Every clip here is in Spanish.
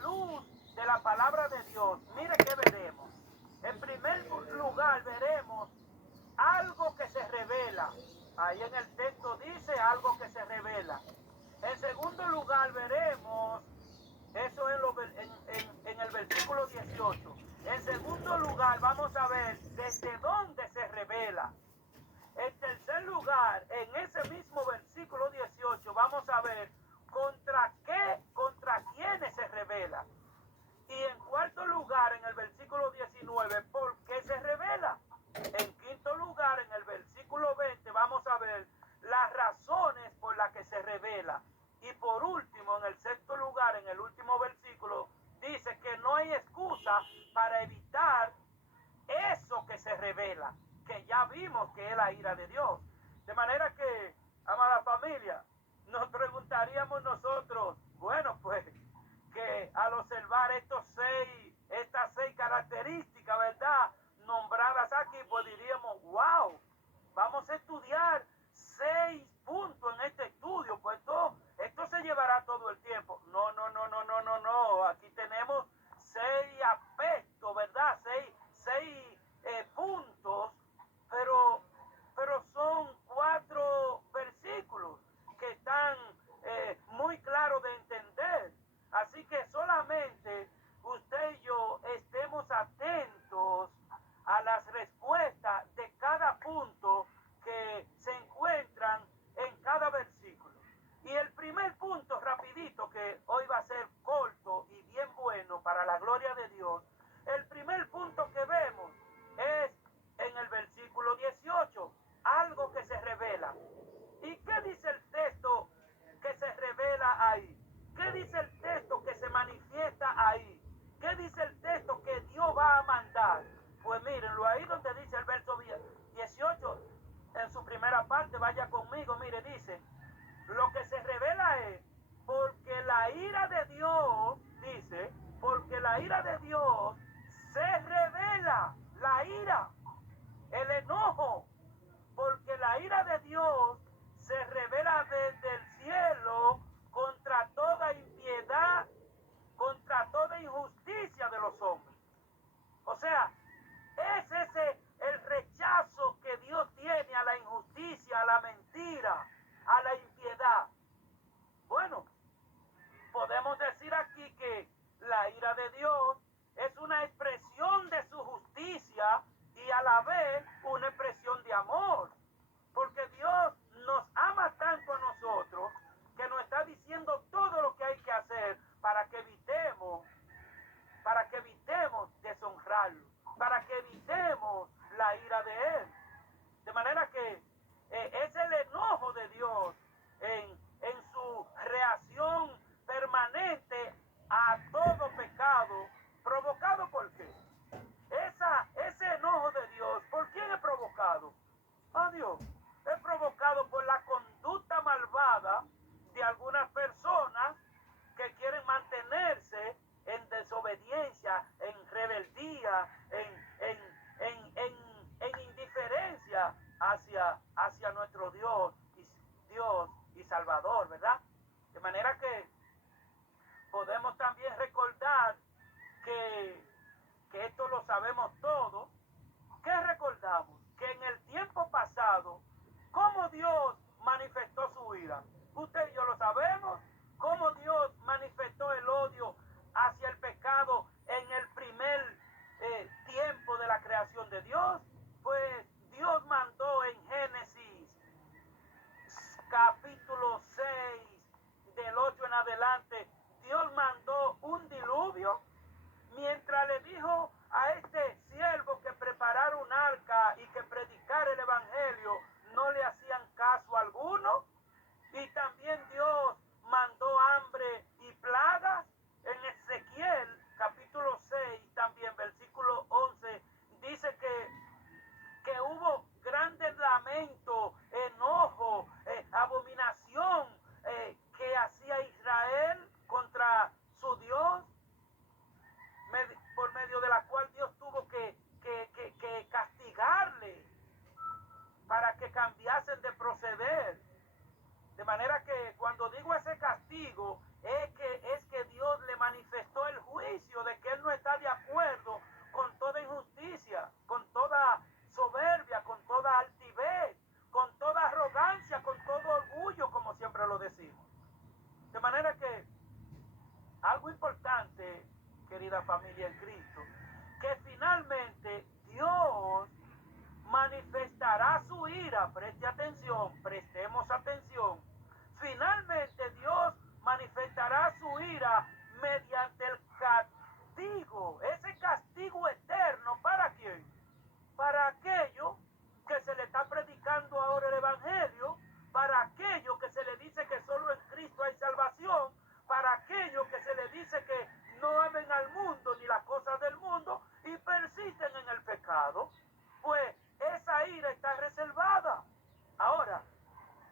luz de la palabra de Dios, mire que veremos. En primer lugar veremos algo que se revela. Ahí en el texto dice algo que se revela. En segundo lugar veremos, eso en el versículo 18. En segundo lugar vamos a ver desde dónde se revela. En tercer lugar, en ese mismo versículo 18, vamos a ver contra quiénes se revela. Y en cuarto lugar, en el versículo 19, ¿por qué se revela? En quinto lugar, en el versículo 20, vamos a ver las razones por las que se revela. Y por último, en el sexto lugar, en el último versículo, dice que no hay excusa para evitar eso que se revela, que ya vimos que es la ira de Dios. De manera que, amada familia, nos preguntaríamos nosotros, bueno, pues, que al observar estas seis características, ¿verdad?, nombradas aquí, pues diríamos, wow, vamos a estudiar 6 puntos en este estudio, pues esto se llevará todo el tiempo. No, aquí tenemos 6 aspectos, ¿verdad?, seis puntos, pero son 4 versículos que están muy claros de entender. Así que solamente usted y yo estemos atentos a las respuestas de cada punto que se encuentran en cada versículo. Y el primer punto, rapidito, que hoy va a ser corto y bien bueno para la gloria de Dios, el primer punto que vemos es en el versículo 18, algo que se revela. ¿Y qué dice el texto que se revela ahí? ¿Qué dice el texto que se manifiesta ahí? ¿Qué dice el texto que Dios va a mandar? Pues mírenlo ahí donde dice el verso 18, en su primera parte, vaya conmigo, mire, dice, lo que se revela es porque la ira de Dios, dice, porque la ira de Dios se revela, la ira, el enojo, porque la ira de Dios se revela desde el cielo contra toda impiedad, contra toda injusticia de los hombres. O sea, es ese el rechazo que Dios tiene a la injusticia, a la mentira, a la impiedad. Bueno, podemos decir aquí que la ira de Dios es una expresión de su justicia y a la vez una expresión de amor. Porque Dios nos ama tanto a nosotros que nos está diciendo todo lo que hay que hacer para que evitemos deshonrarlo, para que evitemos la ira de Él. De manera que es el enojo de Dios en su reacción permanente a todo pecado, provocado por qué. Ese enojo de Dios, ¿por quién es provocado? A Dios. Es provocado por la conducta malvada de algunas personas que quieren mantenerse en desobediencia, en rebeldía, en indiferencia hacia nuestro Dios y Salvador, ¿verdad? De manera que podemos importante, querida familia en Cristo, que finalmente Dios manifestará su ira. Preste atención, prestemos atención. Finalmente Dios manifestará su ira mediante el castigo, ese castigo eterno. ¿Para quién? Para aquello que se le está predicando ahora el Evangelio, para aquello que se le dice que solo en Cristo hay salvación, para aquello que se le dice que no amen al mundo ni las cosas del mundo y persisten en el pecado. Pues esa ira está reservada. Ahora,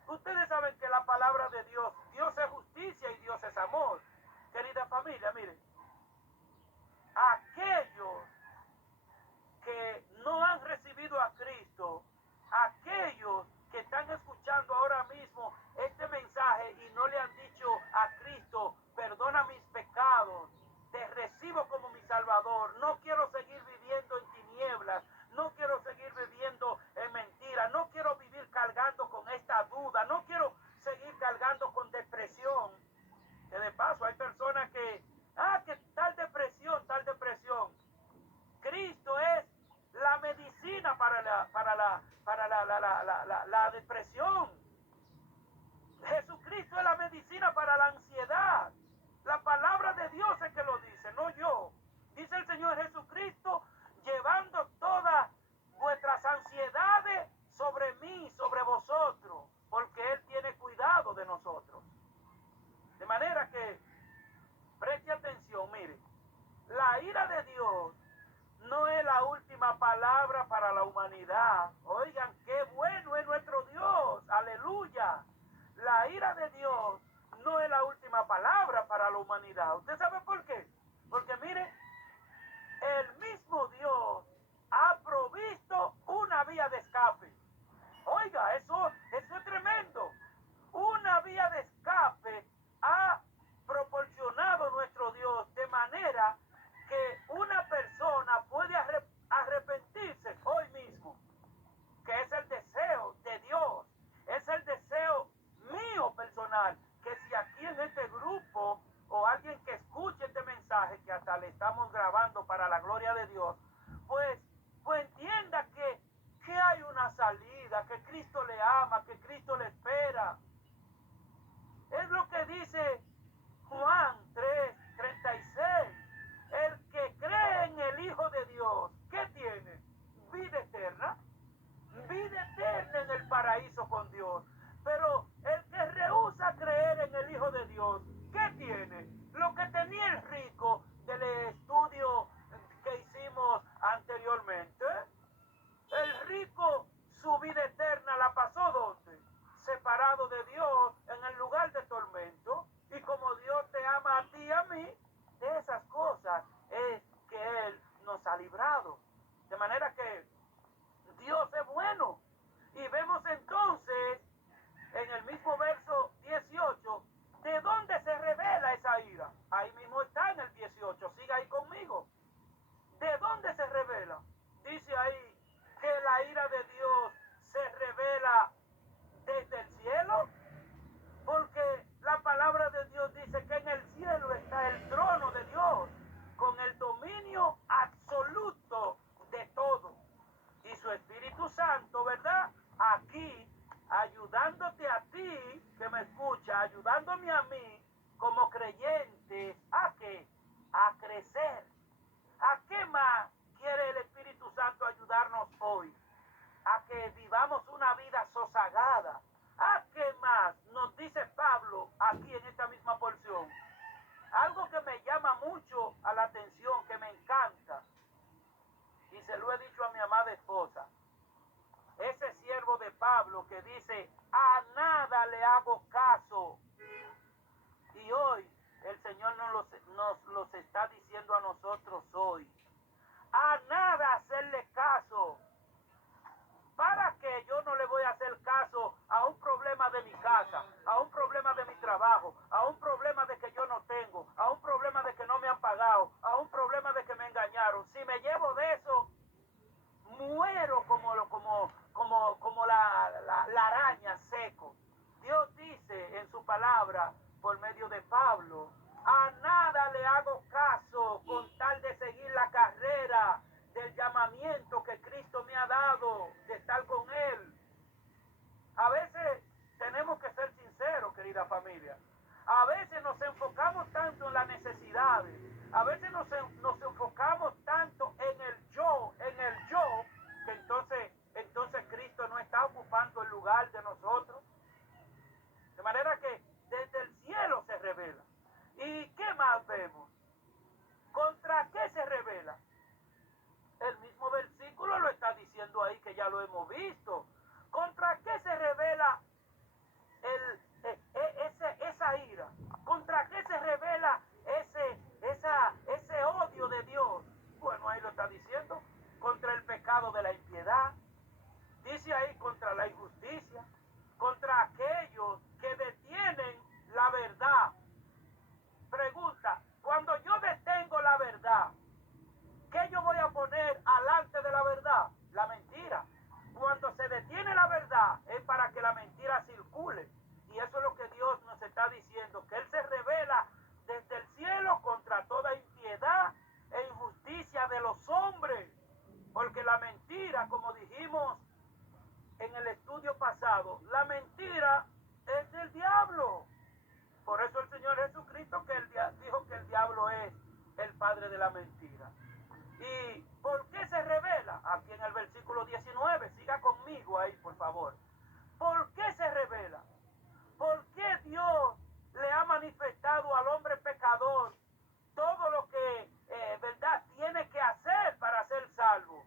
ustedes saben que la palabra de Dios, Dios es justicia y Dios es amor. Querida familia, miren, aquellos que no han recibido a Cristo, aquellos que están escuchando ahora mismo este mensaje y no le han dicho a Cristo, perdona mis pecados, te recibo como mi Salvador, no quiero seguir viviendo en tinieblas, no quiero seguir viviendo en mentiras, no quiero vivir cargando con esta duda, no quiero seguir cargando con depresión. Que de paso hay personas que tal depresión, tal depresión. Cristo es la medicina para la depresión. Jesucristo es la medicina para la ansiedad. La palabra de Dios es que lo dice, no yo. Dice el Señor Jesucristo, llevando todas vuestras ansiedades sobre mí, sobre vosotros, porque Él tiene cuidado de nosotros. De manera que, preste atención, mire, la ira de Dios no es la última palabra para la humanidad. Oigan, qué bueno es nuestro Dios, aleluya. La ira de Dios no es la última palabra para la humanidad. ¿Usted sabe por qué? Porque mire, el mismo Dios ha provisto una vía de escape. Oiga, eso es tremendo. Una vía de escape ha proporcionado nuestro Dios de manera que una persona puede arrepentirse hoy mismo, que es el deseo de Dios, es el deseo mío personal, que si aquí en este grupo o alguien que escuche este mensaje, que hasta le estamos grabando para la gloria de Dios, pues entienda que hay una salida, que Cristo le ama, que Cristo le espera. Es lo que dice Juan 3:36. El que cree en el Hijo de Dios, ¿qué tiene? Vida eterna. Vida eterna en el paraíso con Dios. Pero el que rehúsa creer en el Hijo de Dios, ¿qué tiene? Lo que tenía el rico del estudio que hicimos anteriormente. El rico, su vida eterna la pasó ¿dónde? Separado de Dios en el lugar de tormento. Y como Dios te ama a ti y a mí, de esas cosas es que Él nos ha librado. De manera que Dios es bueno. Y vemos entonces en el mismo verso 18 de dónde se revela esa ira. Ahí mismo está en el 18. Siga ahí conmigo. ¿De dónde se revela? Dice ahí que la ira de Dios se revela desde el cielo, porque la palabra de Dios dice que en el cielo está el trono de Dios con el dominio absoluto de todo, y su Espíritu Santo, ¿verdad? Aquí ayudándote a ti que me escucha, ayudándome a mí como creyente, ¿a qué? A crecer. ¿A qué más quiere el Espíritu Santo ayudarnos hoy? A que vivamos una vida sosegada. ¿A qué más nos dice Pablo aquí en esta misma porción? Algo que me llama mucho a la atención, que me encanta, y se lo he dicho a mi amada esposa. Ese siervo de Pablo que dice, a nada le hago caso. Y hoy el Señor nos los está diciendo a nosotros hoy. A nada hacerle caso. ¿Para qué yo no le voy a hacer caso a un problema de mi casa, a un problema de mi trabajo, a un problema de que yo no tengo, a un problema de que no me han pagado, a un problema de que me engañaron? Si me llevo de eso, muero como la araña seco. Dios dice en su palabra por medio de Pablo, a nada le hago A veces nos enfocamos tanto en el yo, que entonces Cristo no está ocupando el lugar de nosotros. De manera que desde el cielo se revela. ¿Y qué más vemos? ¿Contra qué se revela? El mismo versículo lo está diciendo ahí, que ya lo hemos visto. ¿Contra qué se revela esa ira? ¿Contra qué se revela ese odio de Dios? Bueno, ahí lo está diciendo. Contra el pecado de la impiedad. Dice ahí contra la injusticia. Contra aquellos que detienen la verdad. Pregunta, cuando yo detengo la verdad, ¿qué yo voy a poner alante de la verdad? La mentira. Cuando se detiene la verdad es para que la mentira circule. Y eso es lo que Dios nos está diciendo, que Él se revela desde el cielo contra toda impiedad e injusticia de los hombres. Porque la mentira, como dijimos en el estudio pasado, la mentira es del diablo. Por eso el Señor Jesucristo dijo que el diablo es el padre de la mentira. ¿Y por qué se revela? Aquí en el versículo 19, siga conmigo ahí, por favor. ¿Por qué se revela? ¿Por qué Dios le ha manifestado al hombre pecador todo lo que, verdad, tiene que hacer para ser salvo?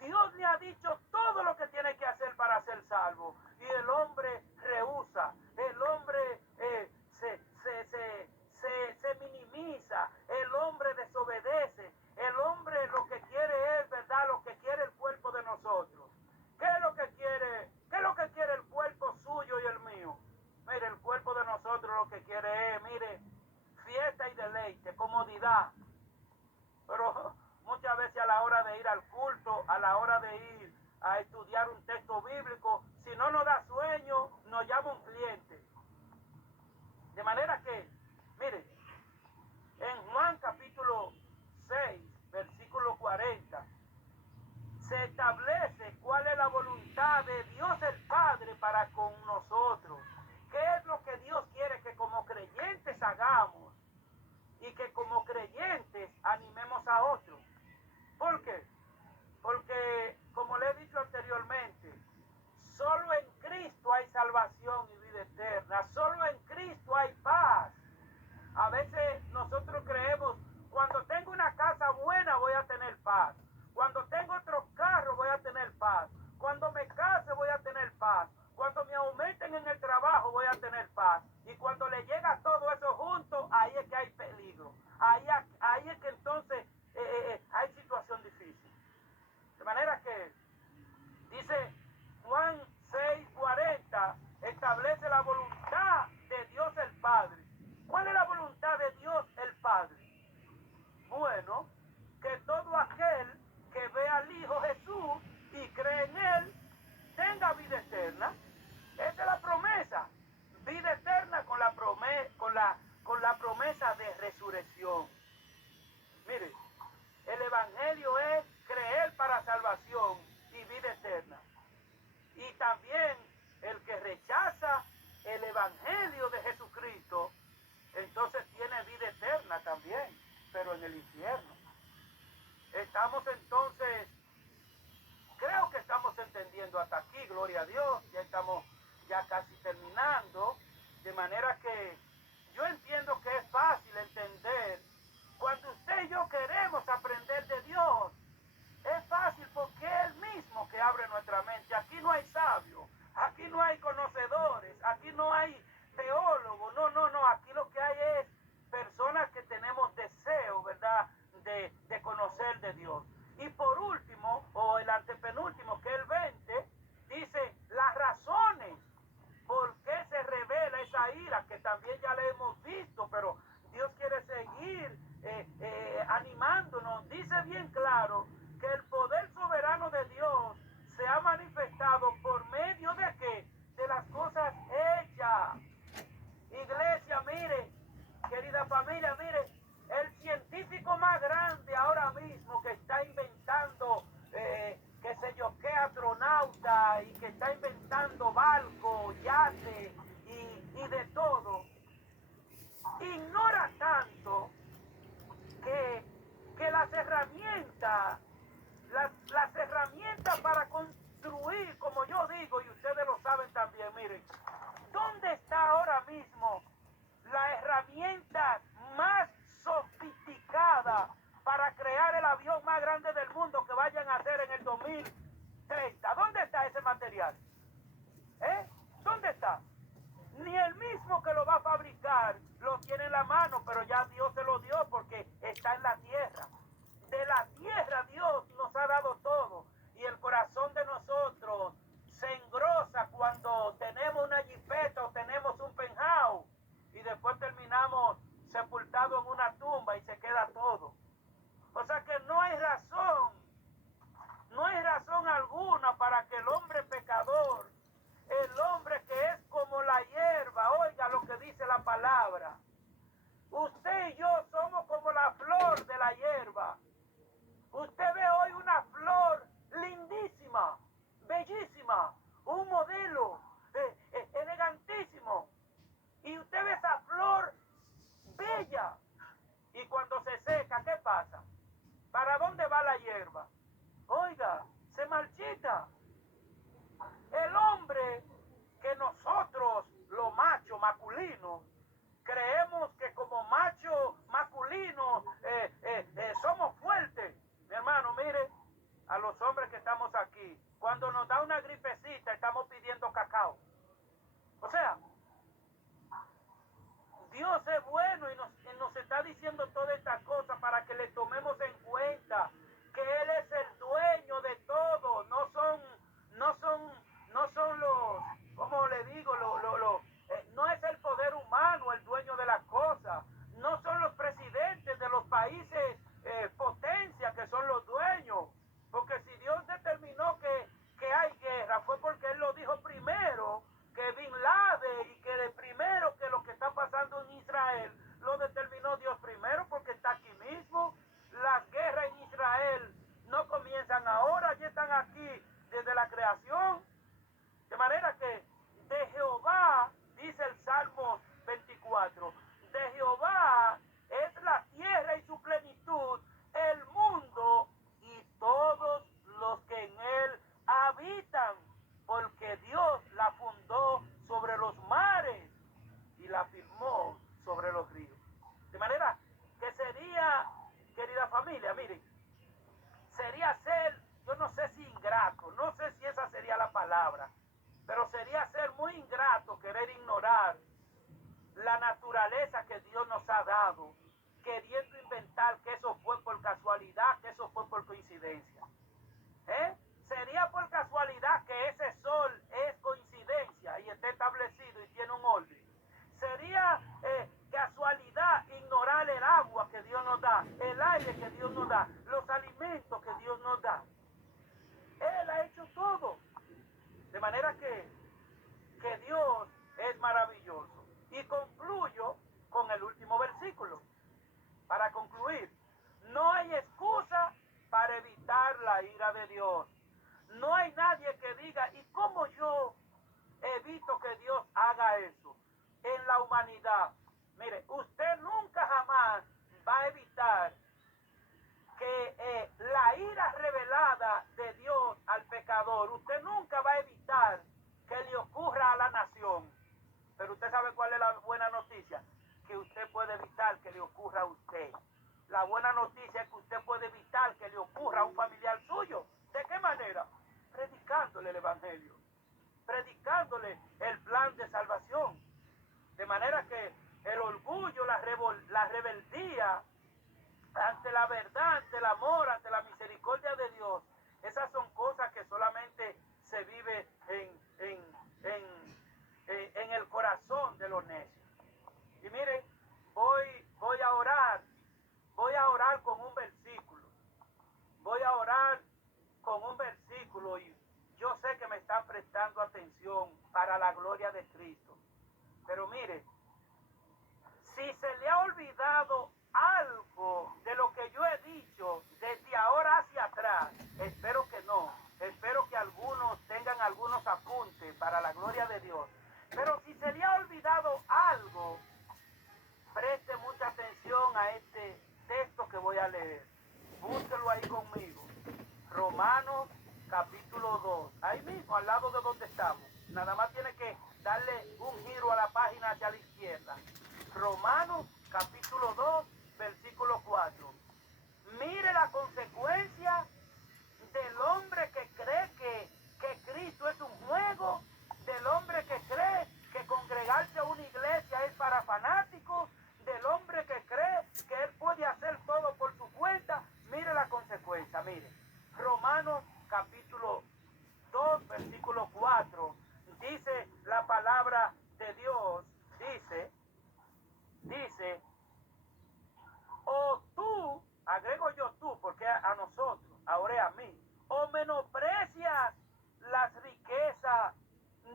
Dios le ha dicho todo lo que tiene que hacer para ser salvo. Y el hombre rehúsa. El hombre se minimiza. El hombre desobedece. El hombre lo que quiere es, verdad, lo que quiere el cuerpo de nosotros. ¿Qué es lo que quiere? ¿Qué es lo que quiere el cuerpo suyo y el mío? Mire, el cuerpo de nosotros lo que quiere es, mire, fiesta y deleite, comodidad. Pero muchas veces a la hora de ir al culto, a la hora de ir a estudiar un texto bíblico, si no nos da sueño, nos llama un cliente. De manera que, mire, en Juan capítulo 6, versículo 40, se establece cuál es la voluntad de Dios el Padre para con nosotros. ¿Qué es lo que Dios quiere que como creyentes hagamos? Y que como creyentes animemos a otros. ¿Por qué? Porque, como le he dicho anteriormente, solo en Cristo hay salvación y vida eterna. Solo en Cristo hay paz. A veces nosotros creemos, cuando tengo una casa buena voy a tener paz. Cuando tengo otro carro voy a tener paz. Cuando me case voy a tener paz. Cuando me aumenten en el trabajo voy a tener paz. Y cuando le llega todo eso junto, ahí es que hay peligro. Ahí es que entonces hay situación difícil. De manera que dice Juan 6:40, establece la voluntad de Dios el Padre. ¿Cuál es la voluntad de Dios el Padre? Bueno, que todo aquel que ve al Hijo Jesús y cree en Él, tenga vida eterna. Esa es la promesa. Vida eterna con la promesa de resurrección. Mire, el Evangelio es creer para salvación y vida eterna. Y también el que rechaza el Evangelio de Jesucristo, entonces tiene vida eterna también, pero en el infierno. Estamos entonces, creo que estamos entendiendo hasta aquí, gloria a Dios, ya estamos casi terminando, de manera que yo entiendo que es fácil entender. Cuando usted y yo queremos aprender de Dios, es fácil porque es Él mismo que abre nuestra mente. Aquí no hay sabios, aquí no hay conocedores, aquí no hay teólogos, no, aquí lo que hay es personas que tenemos deseo, ¿verdad?, de conocer de Dios. Y por último, o el antepenúltimo, que es el 20, dice las razones por qué se revela esa ira, que también ya le hemos visto, pero Dios quiere seguir animándonos. Dice bien claro que el poder soberano de Dios se ha manifestado por medio de ¿qué? De las cosas hechas. Iglesia, mire, querida familia, mire, el científico más grande ahora mismo que está inventando, qué sé yo, qué astronauta, y que está inventando barcos, yates y de todo, ignora tanto que las herramientas, las herramientas para construir, como yo digo, y ustedes lo saben también, miren, ¿dónde está ahora mismo la herramienta más sofisticada para crear el avión más grande del mundo que vayan a hacer en el 2030? ¿Dónde está ese material? ¿Dónde está? Ni el mismo que lo va a fabricar lo tiene en la mano, pero ya Dios se lo dio porque está en la tierra. De la tierra Dios nos ha dado todo, y el corazón de nosotros se engrosa cuando tenemos una jipeta o tenemos un penthouse y después terminamos sepultados en una tumba y se queda todo. O sea que no hay razón alguna para que el hombre pecador, el hombre que es como la hierba, oiga lo que dice la palabra. Usted y yo somos como la flor de la hierba. Usted ve hoy una flor lindísima, bellísima, un modelo elegantísimo. Y usted ve esa flor bella. Y cuando se seca, ¿qué pasa? ¿Para dónde va la hierba? Oiga, se marchita. El hombre que nosotros, los machos masculinos, creemos que como macho masculino somos fuertes. Mi hermano, mire, a los hombres que estamos aquí, cuando nos da una gripecita estamos pidiendo cacao. O sea, Dios es bueno y nos está diciendo todas estas cosas para que le tomemos en cuenta que Él es el dueño de todo. No son los, ¿cómo le digo? No es el poder humano el dueño de las cosas. No son los presidentes de los países potencia que son los dueños. Porque si Dios determinó que hay guerra, fue porque Él lo dijo primero, que Bin Laden, y que de primero que lo que está pasando en Israel lo determinó Dios primero, porque está aquí mismo. Las guerras en Israel no comienzan ahora, ya están aquí desde la creación. De manera que de Jehová, dice el Salmo 24, de Jehová es la tierra y su plenitud, el mundo y todos los que en él habitan, porque Dios la fundó sobre los mares y la firmó sobre los ríos. De manera que sería, querida familia, miren, sería ser, yo no sé si ingrato, no sé si esa sería la palabra, pero sería ser muy ingrato querer ignorar la naturaleza que Dios nos ha dado, queriendo inventar que eso fue por casualidad, que eso fue por coincidencia. Sería por casualidad que ese sol es coincidencia y está establecido y tiene un orden. Sería casualidad ignorar el agua que Dios nos da, el aire que Dios nos da, los alimentos que Dios nos da. Él ha hecho todo. De manera que Dios es maravilloso. Y concluyo con el último versículo. Para concluir, no hay excusa para evitar la ira de Dios. No hay nadie que diga, ¿y cómo yo evito que Dios haga eso en la humanidad? Mire, usted nunca jamás va a evitar que la ira revelada de Dios al pecador, usted nunca va a evitar que le ocurra a la nación. Pero usted sabe cuál es la buena noticia, que usted puede evitar que le ocurra a usted. La buena noticia es que usted puede evitar que le ocurra a un familiar suyo. ¿De qué manera? Predicándole el evangelio, predicándole el plan de salvación. De manera que el orgullo, la rebeldía ante la verdad, ante el amor, ante la misericordia de Dios, esas son cosas que solamente se vive en el corazón de los necios. Y miren, voy a orar con un versículo. Voy a orar con un versículo y yo sé que me están prestando atención para la gloria de Cristo. Pero mire, si se le ha olvidado algo de lo que yo he dicho desde ahora hacia atrás, espero que no. Espero que algunos tengan algunos apuntes para la gloria de Dios. Pero si se le ha olvidado algo, preste mucha atención a este texto que voy a leer. capítulo 2, ahí mismo, al lado de donde estamos. Nada más tiene que darle un giro a la página hacia la izquierda. Romanos, capítulo 2, versículo 4. Mire la consecuencia del hombre que cree que Cristo es un juego, del hombre que cree que congregarse a una iglesia es para fanáticos, del hombre que cree que él puede hacer todo por su cuenta. Mire la consecuencia, mire. Romanos capítulo 2, versículo 4, dice la palabra de Dios, dice, o tú, agrego yo tú, porque a nosotros, ahora a mí, o menosprecias las riquezas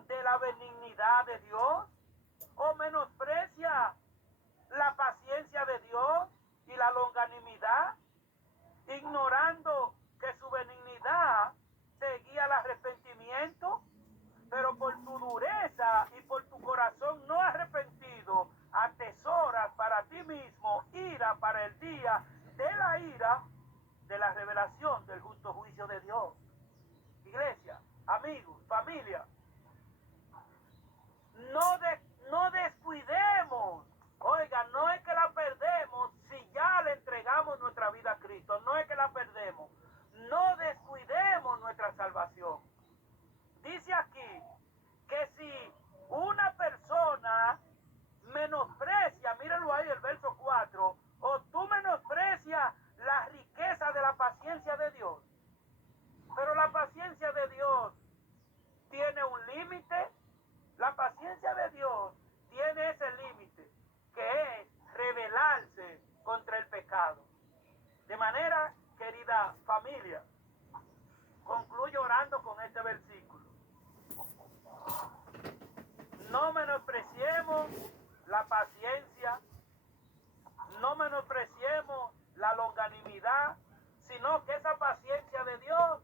de la benignidad de Dios, o menosprecias la paciencia de Dios y la longanimidad, ignorando que su benignidad te guía al arrepentimiento, pero por tu dureza y por tu corazón no arrepentido, atesoras para ti mismo ira para el día de la ira, de la revelación del justo juicio de Dios. Iglesia, amigos, familia, no descuidemos. Oiga, no es que la perdemos si ya le entregamos nuestra vida a Cristo, no es que la perdemos. No descuidemos nuestra salvación. Dice aquí que si una persona menosprecia, mírenlo ahí el verso 4, o tú menosprecias la riqueza de la paciencia de Dios, pero la paciencia de Dios tiene un límite. La paciencia de Dios tiene ese límite, que es rebelarse contra el pecado. De manera, querida familia, concluyo orando con este versículo. No menospreciemos la paciencia, no menospreciemos la longanimidad, sino que esa paciencia de Dios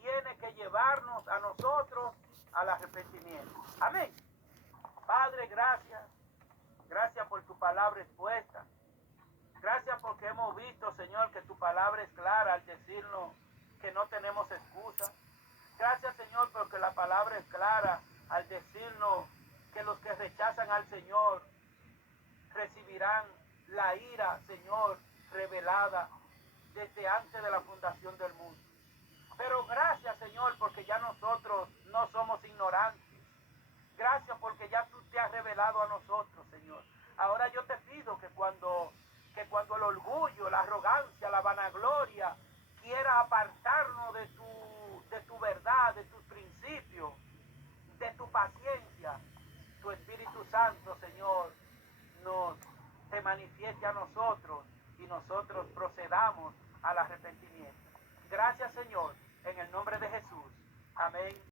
tiene que llevarnos a nosotros al arrepentimiento. Amén. Padre, gracias. Gracias por tu palabra expuesta. Gracias porque hemos visto, Señor, que tu palabra es clara al decirnos que no tenemos excusa. Gracias, Señor, porque la palabra es clara al decirnos que los que rechazan al Señor recibirán la ira, Señor, revelada desde antes de la fundación del mundo. Pero gracias, Señor, porque ya nosotros no somos ignorantes. Gracias porque ya tú te has revelado a nosotros, Señor. Ahora yo te pido que cuando el orgullo, la arrogancia, la vanagloria quiera apartarnos de tu verdad, de tus principios, de tu paciencia, tu Espíritu Santo, Señor, se manifieste a nosotros y nosotros procedamos al arrepentimiento. Gracias, Señor, en el nombre de Jesús. Amén.